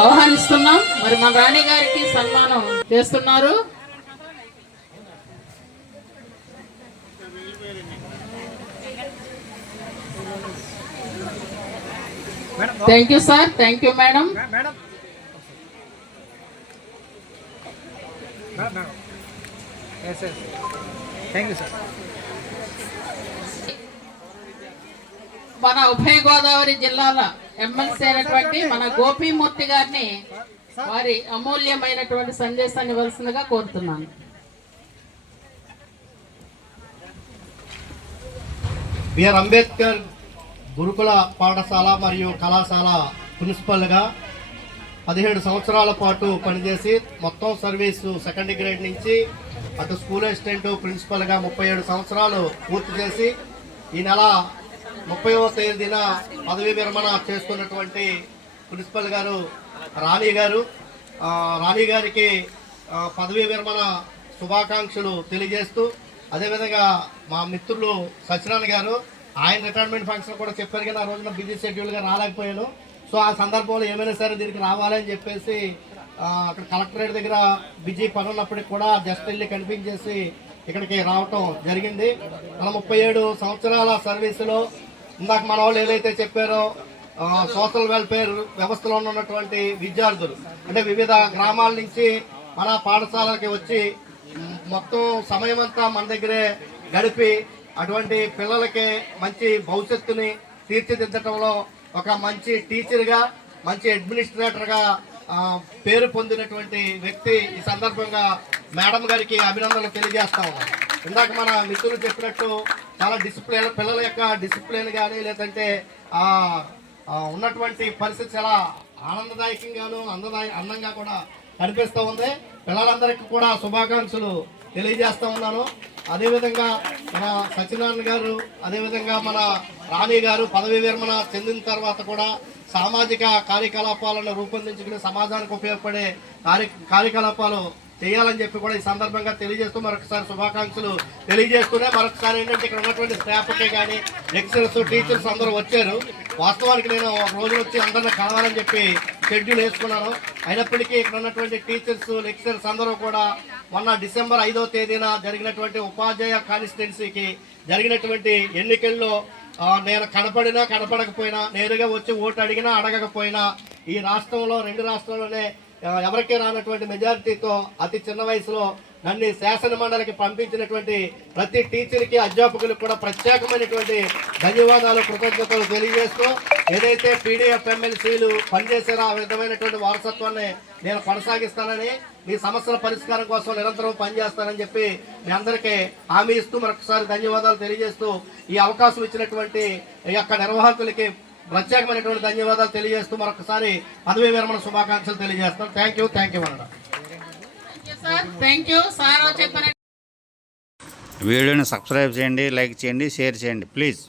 ఆహ్వానిస్తున్నాం. మరి మన రాణి గారికి సన్మానం చేస్తున్నారు. Thank you sir. Thank you madam. మన ఉభయ గోదావరి జిల్లాల ఎమ్మెల్సీ అయినటువంటి మన గోపీమూర్తి గారిని వారి అమూల్యమైనటువంటి సందేశాన్ని ఇవ్వాల్సిందిగా కోరుతున్నాను. బిఆర్ అంబేద్కర్ గురుకుల పాఠశాల మరియు కళాశాల ప్రిన్సిపల్గా 17 సంవత్సరాల పాటు పనిచేసి మొత్తం సర్వీసు సెకండ్ గ్రేడ్ నుంచి అటు స్కూల్ అసిస్టెంట్ ప్రిన్సిపల్గా 37 సంవత్సరాలు పూర్తి చేసి ఈ నెల 30వ తేదీన పదవీ విరమణ చేసుకున్నటువంటి ప్రిన్సిపల్ గారు రాణి గారు. రాణి గారికి పదవీ విరమణ శుభాకాంక్షలు తెలియజేస్తూ, అదేవిధంగా మా మిత్రులు సత్యనారాయణ గారు ఆయన రిటైర్మెంట్ ఫంక్షన్ కూడా చెప్పారు కానీ ఆ రోజున బిజీ షెడ్యూల్గా రాలేకపోయాను. సో ఆ సందర్భంలో ఏమైనా సరే దీనికి రావాలని చెప్పేసి అక్కడ కలెక్టరేట్ దగ్గర బిజీ పని ఉన్నప్పటికి కూడా జస్ట్ వెళ్ళి కనిపించేసి ఇక్కడికి రావటం జరిగింది. మన 37 సంవత్సరాల సర్వీసులో ఇందాక మన వాళ్ళు ఏదైతే చెప్పారో సోషల్ వెల్ఫేర్ వ్యవస్థలో ఉన్నటువంటి విద్యార్థులు అంటే వివిధ గ్రామాల నుంచి మన పాఠశాలకి వచ్చి మొత్తం సమయం అంతా మన దగ్గరే గడిపి అటువంటి పిల్లలకి మంచి భవిష్యత్తుని తీర్చిదిద్దటంలో ఒక మంచి టీచర్గా మంచి అడ్మినిస్ట్రేటర్గా పేరు పొందినటువంటి వ్యక్తి. ఈ సందర్భంగా మేడం గారికి అభినందనలు తెలియజేస్తా ఉన్నాం. ఇందాక మన మిత్రులు చెప్పినట్టు చాలా డిసిప్లిన్, పిల్లల యొక్క డిసిప్లిన్ కానీ లేదంటే ఉన్నటువంటి పరిస్థితి చాలా ఆనందదాయకంగాను అందంగా కూడా కనిపిస్తూ ఉంది. పిల్లలందరికీ కూడా శుభాకాంక్షలు తెలియజేస్తా ఉన్నాను. అదేవిధంగా మన సత్యనారాయణ గారు, అదేవిధంగా మన రాణి గారు పదవీ విరమణ చెందిన తర్వాత కూడా సామాజిక కార్యకలాపాలను రూపొందించుకుని సమాజానికి ఉపయోగపడే కార్యకలాపాలు చేయాలని చెప్పి కూడా ఈ సందర్భంగా తెలియజేస్తూ మరొకసారి శుభాకాంక్షలు తెలియజేస్తూనే మరొకసారి ఏంటంటే ఇక్కడ ఉన్నటువంటి స్టాఫ్కే కానీ లెక్చరర్స్ టీచర్స్ అందరూ వచ్చారు. వాస్తవానికి నేను రోజు వచ్చి అందరిని కలవాలని చెప్పి షెడ్యూల్ వేసుకున్నాను. అయినప్పటికీ ఇక్కడ ఉన్నటువంటి టీచర్స్ లెక్చరర్స్ అందరూ కూడా మొన్న డిసెంబర్ 5వ తేదీన జరిగినటువంటి ఉపాధ్యాయ కాన్స్టిట్యున్సీకి జరిగినటువంటి ఎన్నికల్లో నేను కనపడినా కనపడకపోయినా నేరుగా వచ్చి ఓటు అడిగినా అడగకపోయినా ఈ రాష్ట్రంలో 2 రాష్ట్రాల్లోనే ఎవరికీ రానటువంటి మెజారిటీతో అతి చిన్న వయసులో నన్ను శాసన మండలికి పంపించినటువంటి ప్రతి టీచర్కి అధ్యాపకులకు కూడా ప్రత్యేకమైనటువంటి ధన్యవాదాలు కృతజ్ఞతలు తెలియజేస్తూ ఏదైతే పీడీఎఫ్ ఎమ్మెల్సీలు పనిచేసారో ఆ విధమైనటువంటి వారసత్వాన్ని నేను కొనసాగిస్తానని మీ సమస్యల పరిష్కారం కోసం నిరంతరం పనిచేస్తానని చెప్పి మీ అందరికీ హామీ ఇస్తూ మరొకసారి ధన్యవాదాలు తెలియజేస్తూ ఈ అవకాశం ఇచ్చినటువంటి ఈ యొక్క నిర్వాహకులకి ప్రత్యేకమైనటువంటి ధన్యవాదాలు తెలియజేస్తూ మరొకసారి పదవీ విరమణ శుభాకాంక్షలు తెలియజేస్తాం. థ్యాంక్ యూ అన్న. వీడియోని సబ్స్క్రైబ్ చేయండి, లైక్ చేయండి, షేర్ చేయండి ప్లీజ్.